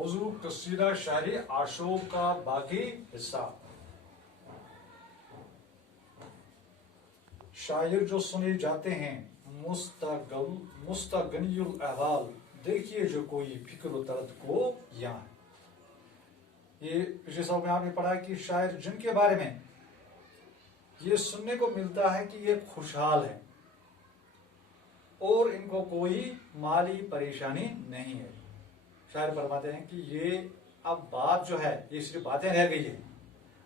मौजू कसीदा शायरी आशोक का बाकी हिस्सा। शायर जो सुने जाते हैं मुस्तगनियुल अहवाल, देखिए जो कोई फिक्र दर्द को यहाँ। ये पिछले साल में आपने पढ़ा कि शायर जिनके बारे में ये सुनने को मिलता है कि ये खुशहाल है और इनको कोई माली परेशानी नहीं है। शायर फरमाते हैं कि ये अब बात जो है ये सिर्फ बातें रह गई है,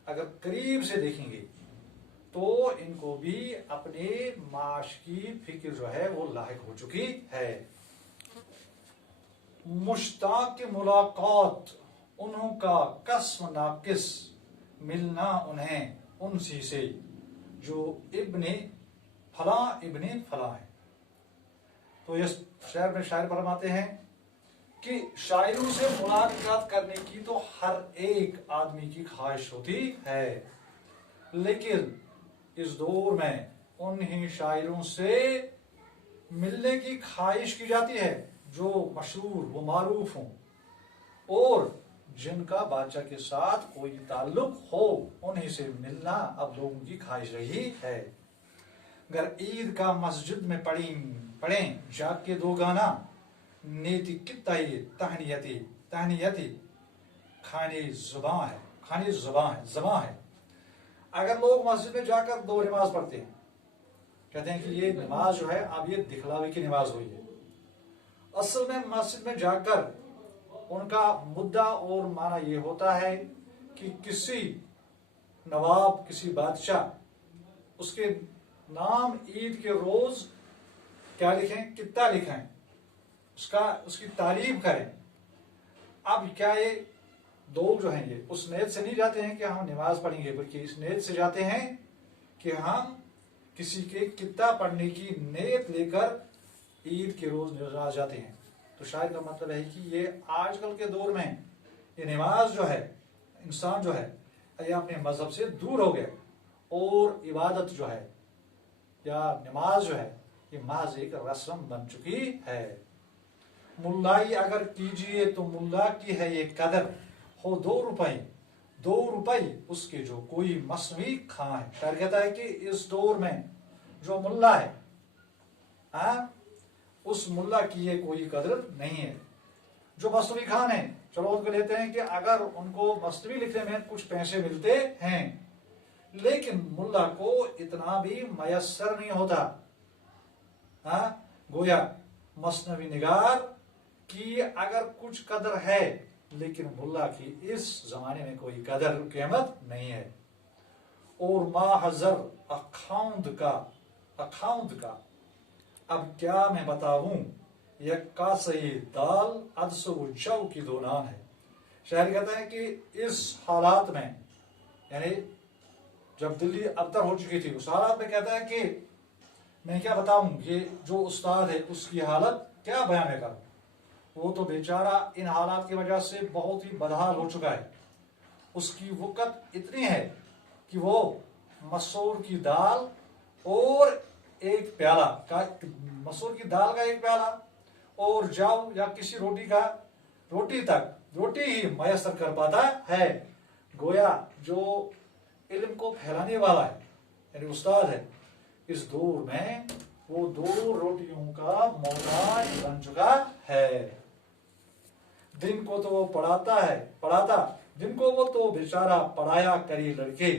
अगर करीब से देखेंगे तो इनको भी अपने माश की फिक्र जो है वो लायक हो चुकी है। मुश्ताक की मुलाकात उन्हों का कसम नाकिस, मिलना उन्हें उनसी से जो इब्ने फला है। तो ये शायर में शायर फरमाते हैं कि शायरों से मुलाकात करने की तो हर एक आदमी की ख्वाहिश होती है, लेकिन इस दौर में उन्हीं शायरों से मिलने की ख्वाहिश की जाती है जो मशहूर व मारूफ हों और जिनका बादशाह के साथ कोई ताल्लुक हो, उन्हीं से मिलना अब लोगों की ख्वाहिश रही है। अगर ईद का मस्जिद में पढ़ें जाके दो गाना, नीति कितना ही तहनियती खानी जुबां है। अगर लोग मस्जिद में जाकर दो नमाज पढ़ते हैं, कहते हैं कि ये नमाज जो है अब ये दिखलावे की नमाज हुई है। असल में मस्जिद में जाकर उनका मुद्दा और माना ये होता है कि किसी नवाब, किसी बादशाह, उसके नाम ईद के रोज क्या लिखें, कितना लिखें, उसकी तारीफ करें। अब क्या ये लोग जो हैं ये उस नीयत से नहीं जाते हैं कि हम नमाज पढ़ेंगे, बल्कि इस नीयत से जाते हैं कि हम किसी के कित्ता पढ़ने की नीयत लेकर ईद के रोज नमाज जाते हैं। तो शायर का मतलब है कि ये आजकल के दौर में ये नमाज जो है, इंसान जो है ये अपने मजहब से दूर हो गया और इबादत जो है या नमाज जो है ये महज एक रस्म बन चुकी है। मुल्लाई अगर कीजिए तो मुल्ला की है ये कदर, हो 2 रुपए उसके जो कोई मसवी खां है। शायर कहता है कि इस दौर में जो मुल्ला है, उस मुल्ला की ये कोई कदर नहीं है। जो मसवी खान है, चलो उनको लेते हैं कि अगर उनको मसवी लिखने में कुछ पैसे मिलते हैं, लेकिन मुल्ला को इतना भी मयसर नहीं होता। गोया मसनवी निगार की अगर कुछ कदर है, लेकिन मुल्ला की इस जमाने में कोई कदर कीमत नहीं है। और माहजर अखाउंद का अब क्या मैं बताऊं, यक्का सही दाल अदसो जव की दो नाम है। शायर कहता है कि इस हालात में, यानी जब दिल्ली अबतर हो चुकी थी उस हालात में, कहता है कि मैं क्या बताऊं, ये जो उस्ताद है उसकी हालत क्या बयान है करूं। वो तो बेचारा इन हालात की वजह से बहुत ही बदहाल हो चुका है। उसकी वक़्त इतनी है कि वो मसूर की दाल और एक प्याला का, मसूर की दाल का एक प्याला और जाव या किसी रोटी ही मयसर कर पाता है। गोया जो इल्म को फैलाने वाला है, यानी उस्ताद है, इस दौर में वो 2 रोटियों का मोहताज बन चुका है। दिन को तो वो पढ़ाता, दिन को वो तो बेचारा पढ़ाया करी लड़के,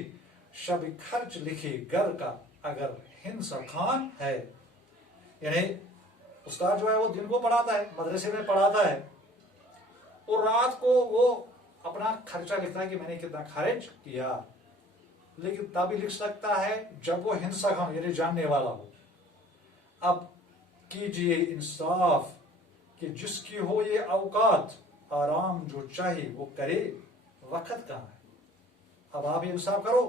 शब खर्च लिखे घर का अगर हिंसा खान है। यानी उस्ताद जो है वो दिन को पढ़ाता है, मदरसे में पढ़ाता है, और रात को वो अपना खर्चा लिखता है कि मैंने कितना खर्च किया, लेकिन तभी लिख सकता है जब वो हिंसा खान यानी जानने वाला हो। अब कीजिए इंसाफ कि जिसकी हो ये औकात, आराम जो चाहे वो करे, वक्त कहाँ है। अब आप इंसाफ करो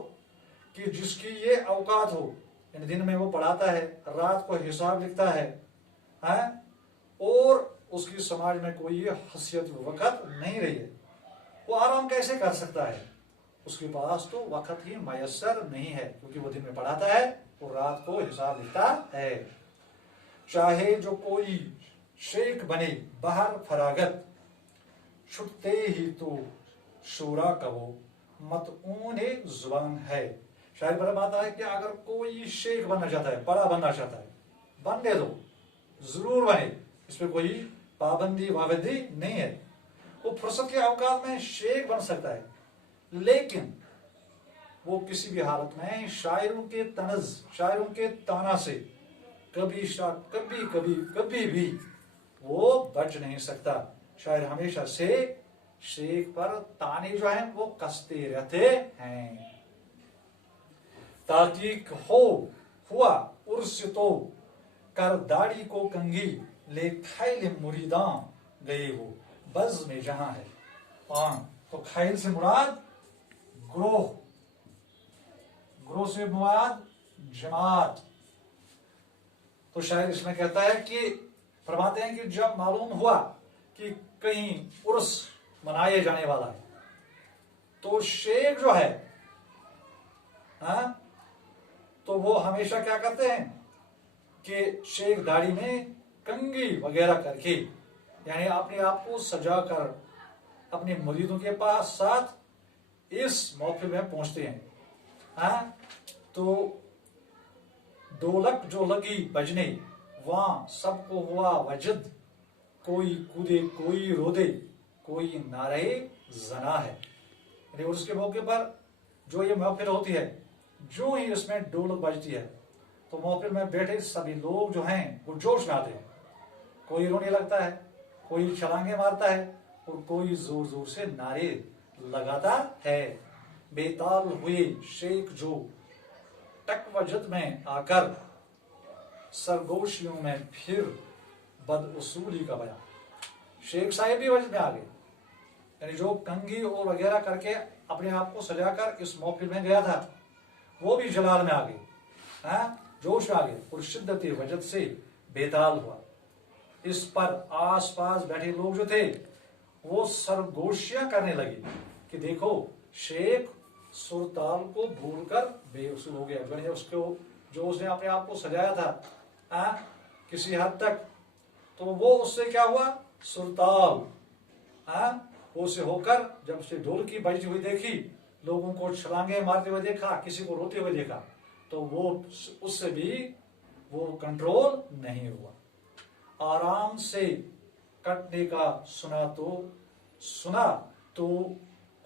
कि जिसकी ये औकात हो, यानी दिन में वो पढ़ाता है, रात को हिसाब लिखता है, और उसकी समाज में कोई ये हसीयत वक्त नहीं रही है, वो आराम कैसे कर सकता है। उसके पास तो वक्त ही मयसर नहीं है, क्योंकि वो दिन में पढ़ाता है और रात को हिसाब लिखता है। चाहे जो कोई शेख बने बाहर फरागत, छुटते ही तो शोरा कहो मत ऊने जुबान है। शायद फरमाता है कि अगर कोई शेख बनना चाहता है, बड़ा बनना चाहता है, बनने दो, जरूर बने, इसमें कोई पाबंदी वाबंदी नहीं है। वो फुर्सत के औकात में शेख बन सकता है, लेकिन वो किसी भी हालत में शायरों के तनज, शायरों के ताना से कभी कभी कभी कभी भी वो बच नहीं सकता। शायर हमेशा से शेख पर ताने जो है वो कसते रहते हैं। ताकीक हो हुआ उर्स तो कर दाढ़ी को कंघी ले खैल मुरीदां गए वो बज में जहां है। तो खैल से मुराद ग्रोह, ग्रोह से मुराद जमात। तो शायर इसमें कहता है कि फरमाते हैं कि जब मालूम हुआ कि कहीं उर्स मनाए जाने वाला है, तो शेख जो है तो वो हमेशा क्या करते हैं कि शेख दाढ़ी में कंघी वगैरह करके, यानी अपने आप को सजा कर अपने मुरीदों के पास साथ इस मौके में पहुंचते हैं। तो ढोलक जो लगी बजने वहां सबको हुआ वजद, कोई कूदे कोई रोदे कोई नारे जना है। यानी उसके मौके पर जो ये महफिल होती है, जो ही इसमें ढोलक बजती है तो महफिल में बैठे सभी लोग जो हैं वो जोश में आते हैं। कोई रोने लगता है, कोई छलांगे मारता है और कोई जोर जोर से नारे लगाता है। बेताल हुए शेख जो टकवजद में आकर सरगोशियों में फिर बदउसूली का बयान। शेख साहिब भी वजद में आ गए, यानी जो कंघी और वगैरह करके अपने आप को सजाकर इस महफिल में गया था वो भी जलाल में आ गए, जोश में आ गए और शिद्दत वजद से बेताल हुआ। इस पर आस पास बैठे लोग जो थे वो सरगोशियां करने लगे कि देखो शेख सुरताल को भूलकर बेउसूल हो गया। यानी उसको जो उसने अपने आप को सजाया था किसी हद तक, तो वो उससे क्या हुआ, सुरताल वो से होकर जब से ढोल की बजती हुई देखी, लोगों को छलांगे मारते हुए देखा, किसी को रोते हुए देखा, तो वो उससे भी वो कंट्रोल नहीं हुआ। आराम से कटने का सुना तो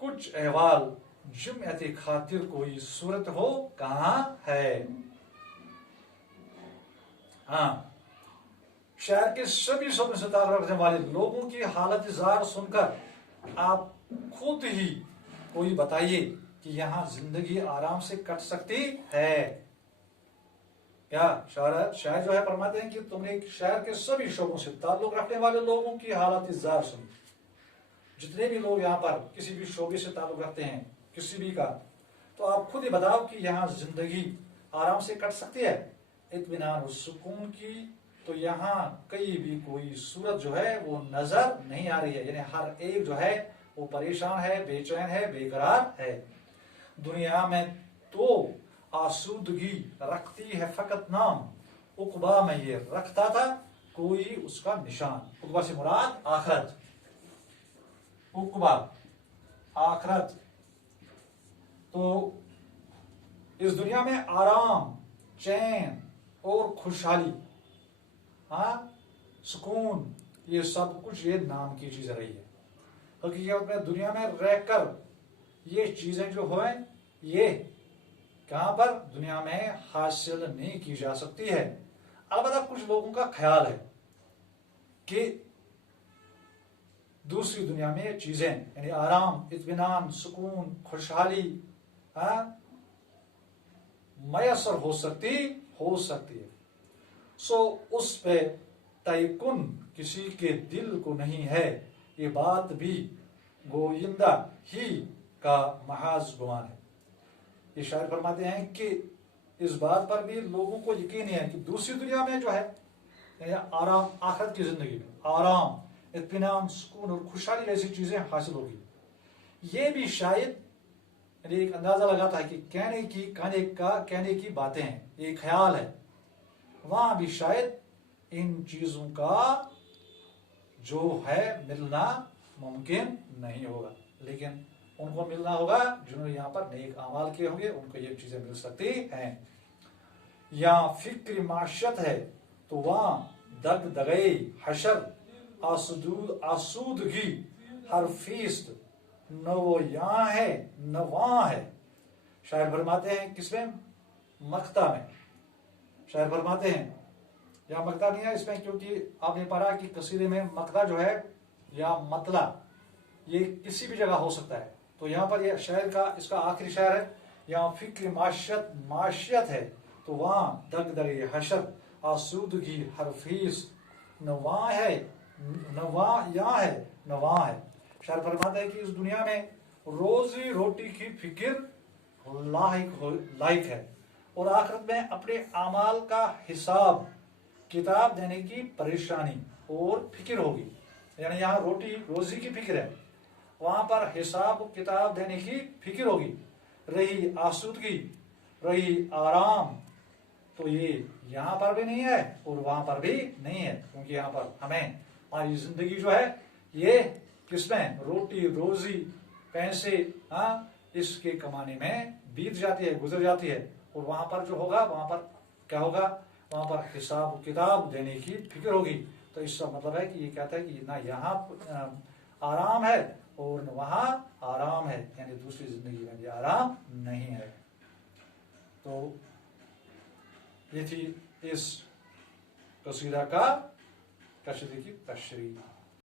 कुछ अहवाल जुम्मत खातिर कोई सूरत हो कहां है। शहर के सभी शोबों से ताल्लुक रखने वाले लोगों की हालत जार सुनकर आप खुद ही कोई बताइए कि यहाँ जिंदगी आराम से कट सकती है क्या। शायर जो है फरमाते हैं कि तुमने शहर के सभी शोबों से ताल्लुक रखने वाले लोगों की हालत जार सुनी। जितने भी लोग यहाँ पर किसी भी शोबे से ताल्लुक रखते हैं, किसी भी का, तो आप खुद ही बताओ कि यहाँ जिंदगी आराम से कट सकती है, इत्मीनान और सुकून की तो यहाँ कहीं भी कोई सूरत जो है वो नजर नहीं आ रही है। यानी हर एक जो है वो परेशान है, बेचैन है, बेकरार है। दुनिया में तो आसूदगी रखती है फकत नाम, उकबा में ये रखता था कोई उसका निशान। उकबा से मुराद आखरत, उकबा आखरत। तो इस दुनिया में आराम, चैन और खुशहाली, सुकून, ये सब कुछ ये नाम की चीज रही है। हकीकत में दुनिया में रहकर ये चीजें जो है ये कहां पर दुनिया में हासिल नहीं की जा सकती है। अलबत्ता कुछ लोगों का ख्याल है कि दूसरी दुनिया में चीजें यानी आराम, इत्मीनान, सुकून, खुशहाली मयसर हो सकती है। सो उस पे तयकुन किसी के दिल को नहीं है, ये बात भी गोइंदा ही का महज गुमान है। ये शायर फरमाते हैं कि इस बात पर भी लोगों को यकीन है कि दूसरी दुनिया में जो है आराम, आखिरत की जिंदगी में आराम, इत्मीनान, सुकून और खुशहाली जैसी चीजें हासिल होगी। ये भी शायद एक अंदाजा लगाता है कि कहने की बातें हैं, ये ख्याल है, वहां भी शायद इन चीजों का जो है मिलना मुमकिन नहीं होगा। लेकिन उनको मिलना होगा जिन्होंने यहाँ पर नेक अमाल किए होंगे, उनको ये चीजें मिल सकती हैं। या फिक्र माशियत है तो वहां दगदगे हशर आसूदगी हर फीसद न वो यहाँ है न वहां है। शायर फरमाते हैं किसमें? मक्ता में। शायर फरमाते हैं, या मक्ता नहीं है इसमें, क्योंकि आपने पढ़ा कि कसीरे में मक्ता जो है या मतला ये किसी भी जगह हो सकता है। तो यहाँ पर ये शायर का इसका आखिरी शायर है, यहाँ फिक्र माशियत है तो वहां दगदगे हशर आसूदगी हर फीस न वहां है न वहां यहाँ है न वहां है। शायर फरमाता है कि इस दुनिया में रोजी रोटी की फिक्र लायक है और आखिरत में अपने अमाल का हिसाब किताब देने की परेशानी और फिक्र होगी। यानी यहाँ रोटी रोजी की फिक्र है, वहां पर हिसाब किताब देने की फिक्र होगी। रही आसूदगी, रही आराम, तो ये यहाँ पर भी नहीं है और वहां पर भी नहीं है, क्योंकि यहाँ पर हमें हमारी जिंदगी जो है ये किसमें? रोटी रोजी पैसे, हाँ, इसके कमाने में बीत जाती है, गुजर जाती है। और वहां पर जो होगा वहां पर क्या होगा? वहां पर हिसाब किताब देने की फिक्र होगी। तो इसका मतलब है कि ये कहता है कि ना यहाँ आराम है और न वहां आराम है, यानी दूसरी जिंदगी में भी आराम नहीं है। तो ये थी इस कसीदा की तशरीह।